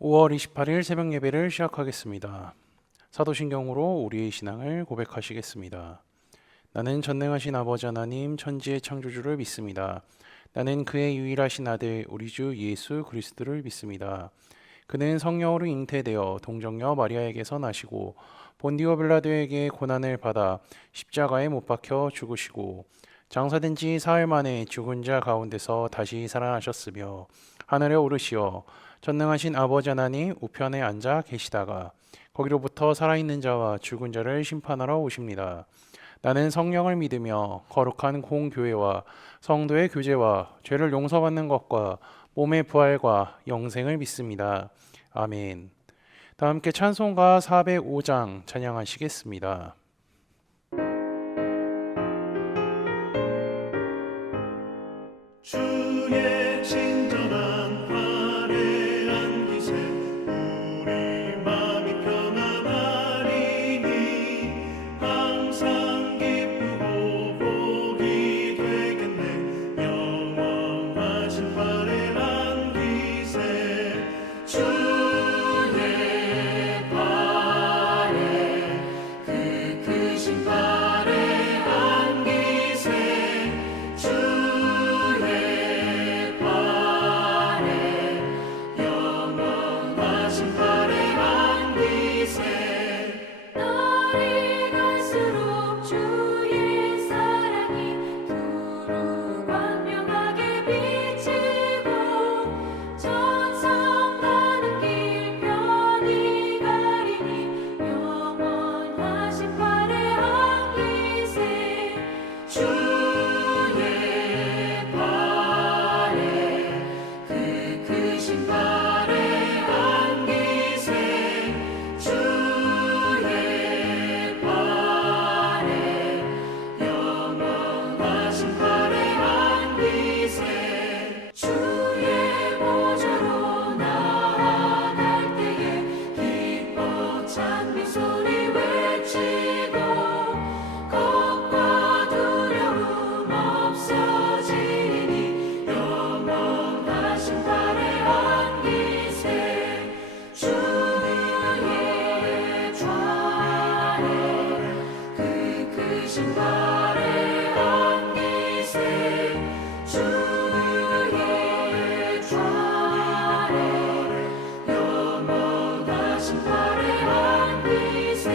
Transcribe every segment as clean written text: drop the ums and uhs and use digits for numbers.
5월 28일 새벽 예배를 시작하겠습니다. 사도신경으로 우리의 신앙을 고백하시겠습니다. 나는 전능하신 아버지 하나님 천지의 창조주를 믿습니다. 나는 그의 유일하신 아들 우리 주 예수 그리스도를 믿습니다. 그는 성령으로 잉태되어 동정녀 마리아에게서 나시고 본디오 빌라도에게 고난을 받아 십자가에 못 박혀 죽으시고 장사된 지 사흘 만에 죽은 자 가운데서 다시 살아나셨으며 하늘에 오르시어 전능하신 아버지 하나님 우편에 앉아 계시다가 거기로부터 살아있는 자와 죽은 자를 심판하러 오십니다. 나는 성령을 믿으며 거룩한 공교회와 성도의 교제와 죄를 용서받는 것과 몸의 부활과 영생을 믿습니다. 아멘. 다 함께 찬송가 405장 찬양하시겠습니다. 주의 친절한 화려한 기세 우리 마음이 평안하리니 항상 기쁘고 복이 되겠네 영원하신 화려한 기세 주의 발에 그 크신 화려한 기세 날이 갈수록 주의 사랑이 두루 광명하게 비치고 천성 가는 길 편히 가리니 영원하신 화려한 기세 주의 발에 그 크신 화려한 기세 주의 발에 영원하신 화려한 기세 주의 보좌로 나아갈 때에 기뻐 찬미 소리 외치고 겁과 두려움 없어지니 영원하신 화려한 기세 주의 좌에 그 크신 화려한 기세 주의 좌에 영원하신 화려한 기세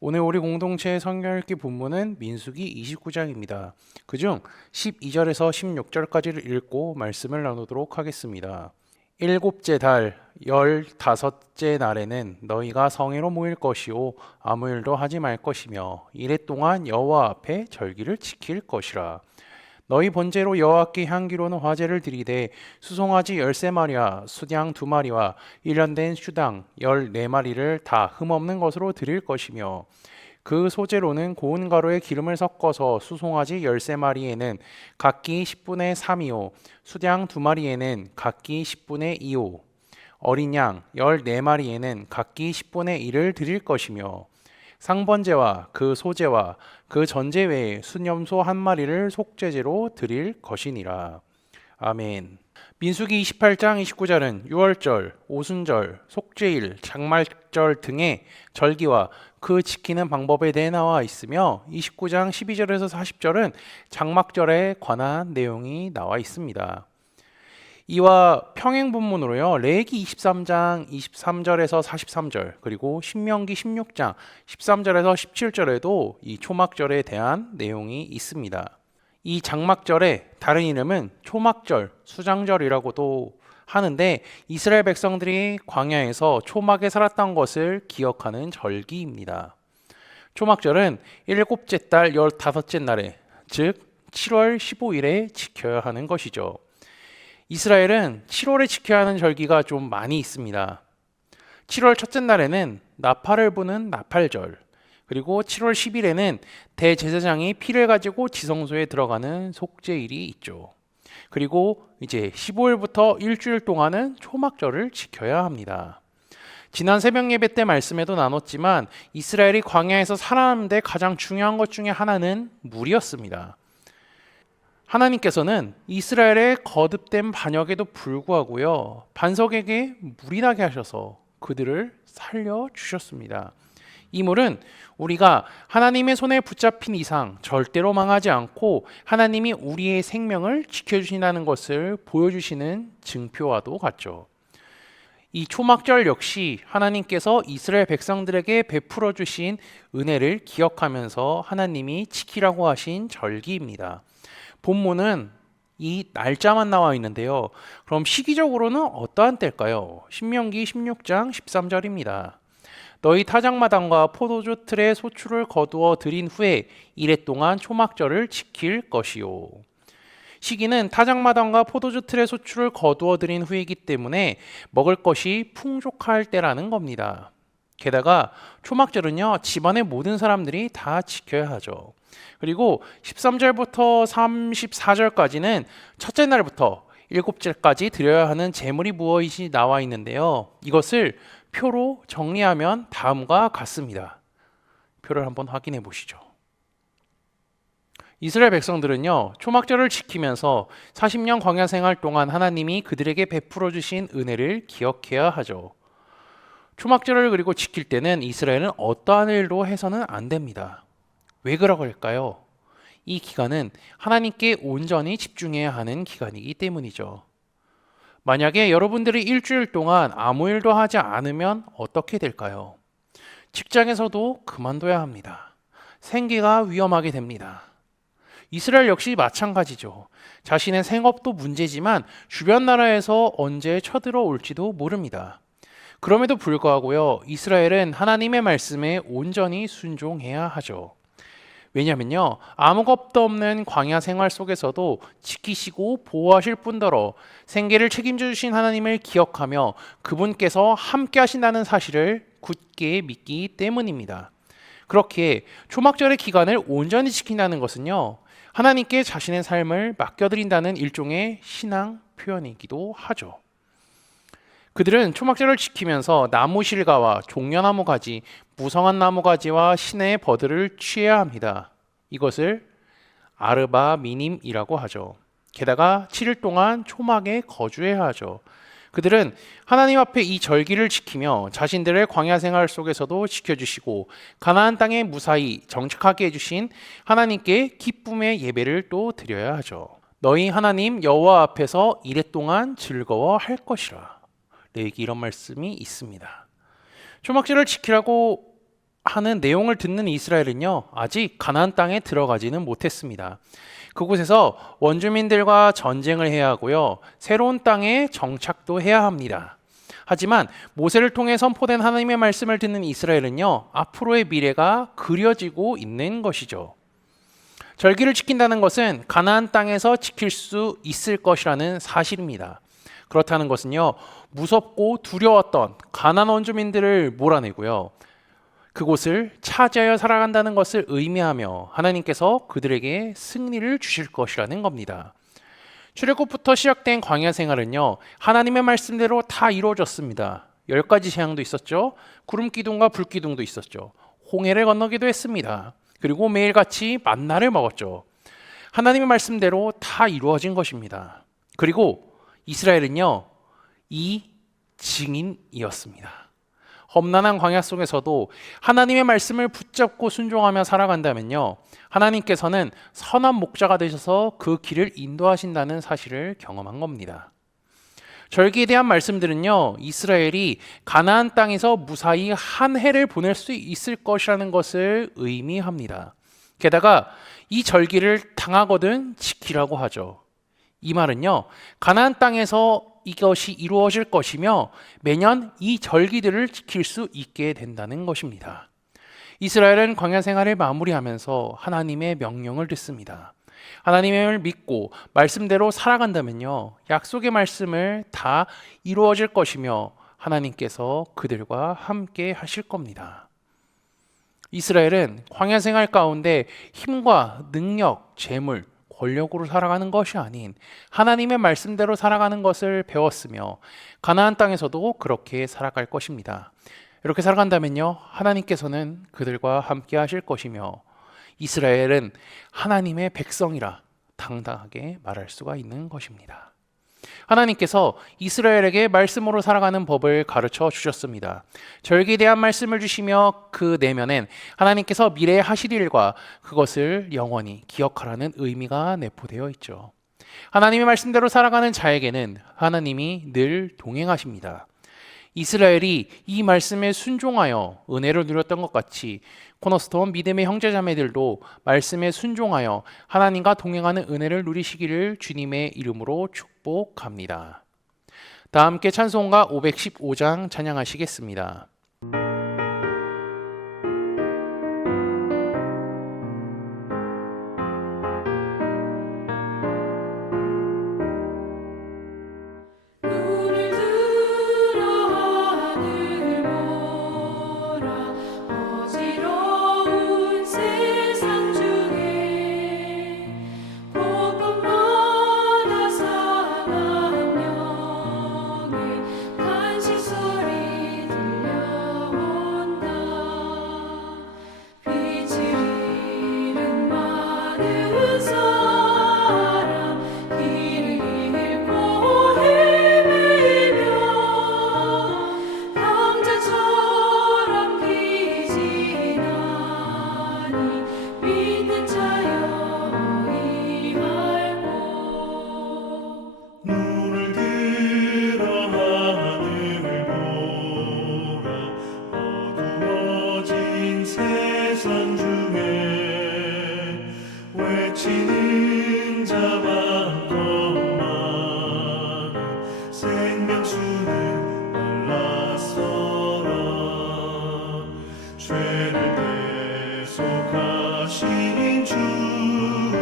오늘 우리 공동체의 성경 읽기 본문은 민수기 29장입니다. 그중 12절에서 16절까지를 읽고 말씀을 나누도록 하겠습니다. 일곱째 달 15째 날에는 너희가 성회로 모일 것이요 아무 일도 하지 말 것이며 이래 동안 여호와 앞에 절기를 지킬 것이라. 너희 번제로 여호와께 향기로는 화제를 드리되 수송아지 13마리와 수양 2마리와 1년 된 수당 14마리를 다 흠없는 것으로 드릴 것이며 그 소재로는 고운 가루에 기름을 섞어서 수송아지 13마리에는 각기 10분의 3이요 수양 2마리에는 각기 10분의 2요 어린 양 14마리에는 각기 10분의 1을 드릴 것이며 상번제와 그 소제와 그 전제 외에 순염소 1마리를 속죄제로 드릴 것이니라. 아멘. 민수기 28장 29절은 유월절, 오순절, 속죄일, 장말절 등의 절기와 그 지키는 방법에 대해 나와 있으며 29장 12절에서 40절은 장막절에 관한 내용이 나와 있습니다. 이와 평행 본문으로요. 레위기 23장 23절에서 43절 그리고 신명기 16장 13절에서 17절에도 이 초막절에 대한 내용이 있습니다. 이 장막절의 다른 이름은 초막절, 수장절이라고도 하는데 이스라엘 백성들이 광야에서 초막에 살았던 것을 기억하는 절기입니다. 초막절은 일곱째 달 15째 날에 즉 7월 15일에 지켜야 하는 것이죠. 이스라엘은 7월에 지켜야 하는 절기가 좀 많이 있습니다. 7월 첫째 날에는 나팔을 부는 나팔절, 그리고 7월 10일에는 대제사장이 피를 가지고 지성소에 들어가는 속죄일이 있죠. 그리고 이제 15일부터 일주일 동안은 초막절을 지켜야 합니다. 지난 새벽 예배 때 말씀에도 나눴지만 이스라엘이 광야에서 살아남는 데 가장 중요한 것 중에 하나는 물이었습니다. 하나님께서는 이스라엘의 거듭된 반역에도 불구하고요, 반석에게 물이 나게 하셔서 그들을 살려주셨습니다. 이 물은 우리가 하나님의 손에 붙잡힌 이상 절대로 망하지 않고 하나님이 우리의 생명을 지켜주신다는 것을 보여주시는 증표와도 같죠. 이 초막절 역시 하나님께서 이스라엘 백성들에게 베풀어 주신 은혜를 기억하면서 하나님이 지키라고 하신 절기입니다. 본문은 이 날짜만 나와 있는데요. 그럼 시기적으로는 어떠한 때일까요? 신명기 16장 13절입니다. 너희 타작마당과 포도주 틀에 소출을 거두어 들인 후에 이래 동안 초막절을 지킬 것이요. 시기는 타작마당과 포도주 틀의 소출을 거두어 들인 후이기 때문에 먹을 것이 풍족할 때라는 겁니다. 게다가 초막절은요, 집안의 모든 사람들이 다 지켜야 하죠. 그리고 13절부터 34절까지는 첫째 날부터 일곱째까지 드려야 하는 제물이 무엇이 나와 있는데요. 이것을 표로 정리하면 다음과 같습니다. 표를 한번 확인해 보시죠. 이스라엘 백성들은요, 초막절을 지키면서 40년 광야 생활 동안 하나님이 그들에게 베풀어 주신 은혜를 기억해야 하죠. 초막절을 그리고 지킬 때는 이스라엘은 어떠한 일도 해서는 안 됩니다. 왜 그럴까요? 이 기간은 하나님께 온전히 집중해야 하는 기간이기 때문이죠. 만약에 여러분들이 일주일 동안 아무 일도 하지 않으면 어떻게 될까요? 직장에서도 그만둬야 합니다. 생계가 위험하게 됩니다. 이스라엘 역시 마찬가지죠. 자신의 생업도 문제지만 주변 나라에서 언제 쳐들어올지도 모릅니다. 그럼에도 불구하고요, 이스라엘은 하나님의 말씀에 온전히 순종해야 하죠. 왜냐면요, 아무것도 없는 광야 생활 속에서도 지키시고 보호하실 뿐더러 생계를 책임져 주신 하나님을 기억하며 그분께서 함께 하신다는 사실을 굳게 믿기 때문입니다. 그렇게 초막절의 기간을 온전히 지킨다는 것은요, 하나님께 자신의 삶을 맡겨드린다는 일종의 신앙 표현이기도 하죠. 그들은 초막절을 지키면서 나무 실과와 종려나무 가지, 무성한 나무 가지와 시내의 버들을 취해야 합니다. 이것을 아르바 미님이라고 하죠. 게다가 7일 동안 초막에 거주해야 하죠. 그들은 하나님 앞에 이 절기를 지키며 자신들의 광야 생활 속에서도 지켜주시고 가나안 땅에 무사히 정착하게 해주신 하나님께 기쁨의 예배를 또 드려야 하죠. 너희 하나님 여호와 앞에서 이래 동안 즐거워할 것이라. 레위기 이런 말씀이 있습니다. 초막절을 지키라고 하는 내용을 듣는 이스라엘은요, 아직 가나안 땅에 들어가지는 못했습니다. 그곳에서 원주민들과 전쟁을 해야 하고요, 새로운 땅에 정착도 해야 합니다. 하지만 모세를 통해 선포된 하나님의 말씀을 듣는 이스라엘은요, 앞으로의 미래가 그려지고 있는 것이죠. 절기를 지킨다는 것은 가나안 땅에서 지킬 수 있을 것이라는 사실입니다. 그렇다는 것은요, 무섭고 두려웠던 가나안 원주민들을 몰아내고요, 그곳을 차지하여 살아간다는 것을 의미하며 하나님께서 그들에게 승리를 주실 것이라는 겁니다. 출애굽부터 시작된 광야 생활은요, 하나님의 말씀대로 다 이루어졌습니다. 10가지 재앙도 있었죠. 구름 기둥과 불 기둥도 있었죠. 홍해를 건너기도 했습니다. 그리고 매일같이 만나를 먹었죠. 하나님의 말씀대로 다 이루어진 것입니다. 그리고 이스라엘은요, 이 증인이었습니다. 험난한 광야 속에서도 하나님의 말씀을 붙잡고 순종하며 살아간다면요, 하나님께서는 선한 목자가 되셔서 그 길을 인도하신다는 사실을 경험한 겁니다. 절기에 대한 말씀들은요, 이스라엘이 가나안 땅에서 무사히 한 해를 보낼 수 있을 것이라는 것을 의미합니다. 게다가 이 절기를 당하거든 지키라고 하죠. 이 말은요, 가나안 땅에서 이것이 이루어질 것이며 매년 이 절기들을 지킬 수 있게 된다는 것입니다. 이스라엘은 광야 생활을 마무리하면서 하나님의 명령을 듣습니다. 하나님을 믿고 말씀대로 살아간다면요, 약속의 말씀을 다 이루어질 것이며 하나님께서 그들과 함께 하실 겁니다. 이스라엘은 광야 생활 가운데 힘과 능력, 재물, 권력으로 살아가는 것이 아닌 하나님의 말씀대로 살아가는 것을 배웠으며 가나안 땅에서도 그렇게 살아갈 것입니다. 이렇게 살아간다면요, 하나님께서는 그들과 함께 하실 것이며 이스라엘은 하나님의 백성이라 당당하게 말할 수가 있는 것입니다. 하나님께서 이스라엘에게 말씀으로 살아가는 법을 가르쳐 주셨습니다. 절기에 대한 말씀을 주시며 그 내면엔 하나님께서 미래에 하실 일과 그것을 영원히 기억하라는 의미가 내포되어 있죠. 하나님의 말씀대로 살아가는 자에게는 하나님이 늘 동행하십니다. 이스라엘이 이 말씀에 순종하여 은혜를 누렸던 것 같이 코너스톤 믿음의 형제자매들도 말씀에 순종하여 하나님과 동행하는 은혜를 누리시기를 주님의 이름으로 축복합니다. 다 함께 찬송가 515장 찬양하시겠습니다. 눈을 들어 하늘 보라 어지러운 세상 중에 곳곳마다 사람 영의 간식 소리 들려온다. 빛을 잃은 많은 사람 길을 잃고 헤매이며 남자처럼 기진하니 믿는 자여 이할고 눈을 들어 하늘을 보라 어두워진 세상 중에 외치는 자 많고 많은 생명수는 말라서라 죄를 대속하신 주님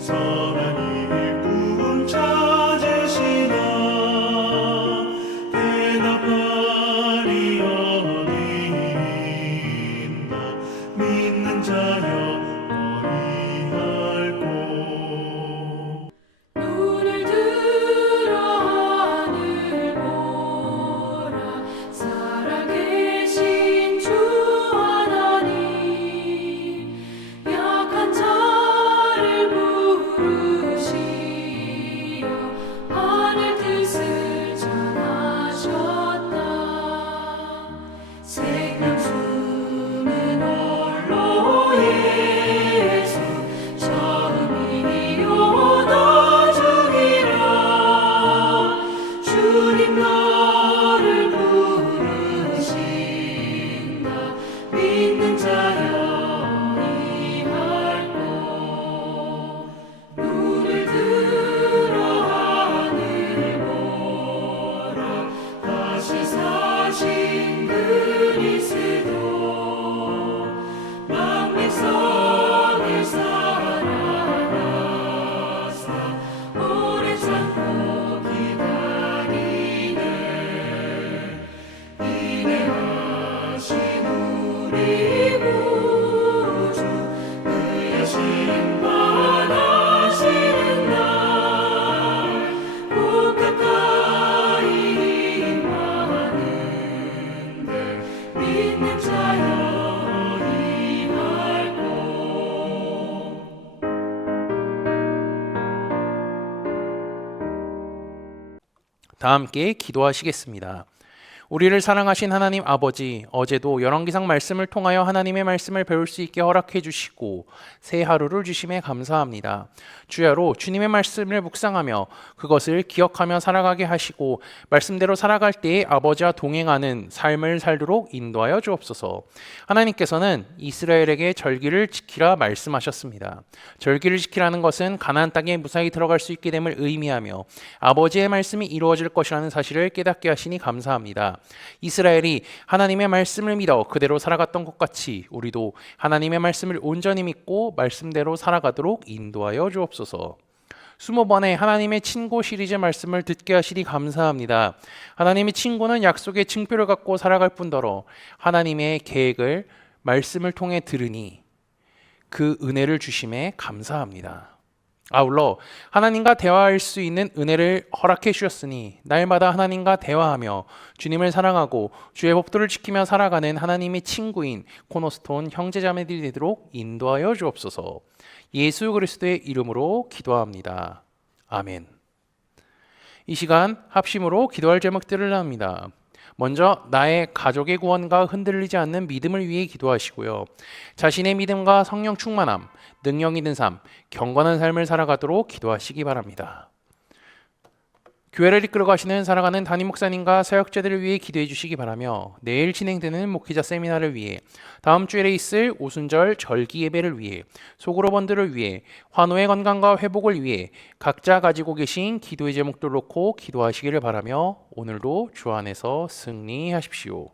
선한 일꾼 찾으시나 대답하리 어디 있나 믿는 자여 어리할꼬 눈을 들어 하늘 보라 살아계신 주 하나님 약한 자를 부르시어 하늘 뜻을 전하셨다. 생명수는 홀로 예수 처음이요 나중이라 주님 너를 부르신다. 믿는 자여 이할고 눈을 들어 하늘 보라 다시 사신 그리스도 만백성을 사랑하사 오래 참고 기다리네. 인내하신 우리 구주 그의 심판하시는 날 곧 가까이 임하는데 믿는 자여 이할고 다 함께 기도하시겠습니다. 우리를 사랑하신 하나님 아버지, 어제도 열왕기상 말씀을 통하여 하나님의 말씀을 배울 수 있게 허락해 주시고 새 하루를 주심에 감사합니다. 주야로 주님의 말씀을 묵상하며 그것을 기억하며 살아가게 하시고 말씀대로 살아갈 때에 아버지와 동행하는 삶을 살도록 인도하여 주옵소서. 하나님께서는 이스라엘에게 절기를 지키라 말씀하셨습니다. 절기를 지키라는 것은 가나안 땅에 무사히 들어갈 수 있게 됨을 의미하며 아버지의 말씀이 이루어질 것이라는 사실을 깨닫게 하시니 감사합니다. 이스라엘이 하나님의 말씀을 믿어 그대로 살아갔던 것 같이 우리도 하나님의 말씀을 온전히 믿고 말씀대로 살아가도록 인도하여 주옵소서. 20번의 하나님의 친구 시리즈 말씀을 듣게 하시니 감사합니다. 하나님의 친구는 약속의 징표를 갖고 살아갈 뿐더러 하나님의 계획을 말씀을 통해 들으니 그 은혜를 주심에 감사합니다. 아울러 하나님과 대화할 수 있는 은혜를 허락해 주셨으니 날마다 하나님과 대화하며 주님을 사랑하고 주의 법도를 지키며 살아가는 하나님의 친구인 코너스톤 형제자매들이 되도록 인도하여 주옵소서. 예수 그리스도의 이름으로 기도합니다. 아멘. 이 시간 합심으로 기도할 제목들을 나눕니다. 먼저 나의 가족의 구원과 흔들리지 않는 믿음을 위해 기도하시고요. 자신의 믿음과 성령 충만함, 능력 있는 삶, 경건한 삶을 살아가도록 기도하시기 바랍니다. 교회를 이끌어 가시는 살아가는 담임 목사님과 사역자들을 위해 기도해 주시기 바라며 내일 진행되는 목회자 세미나를 위해 다음 주일에 있을 오순절 절기 예배를 위해 소그룹원들을 위해 환우의 건강과 회복을 위해 각자 가지고 계신 기도의 제목들 놓고 기도하시기를 바라며 오늘도 주 안에서 승리하십시오.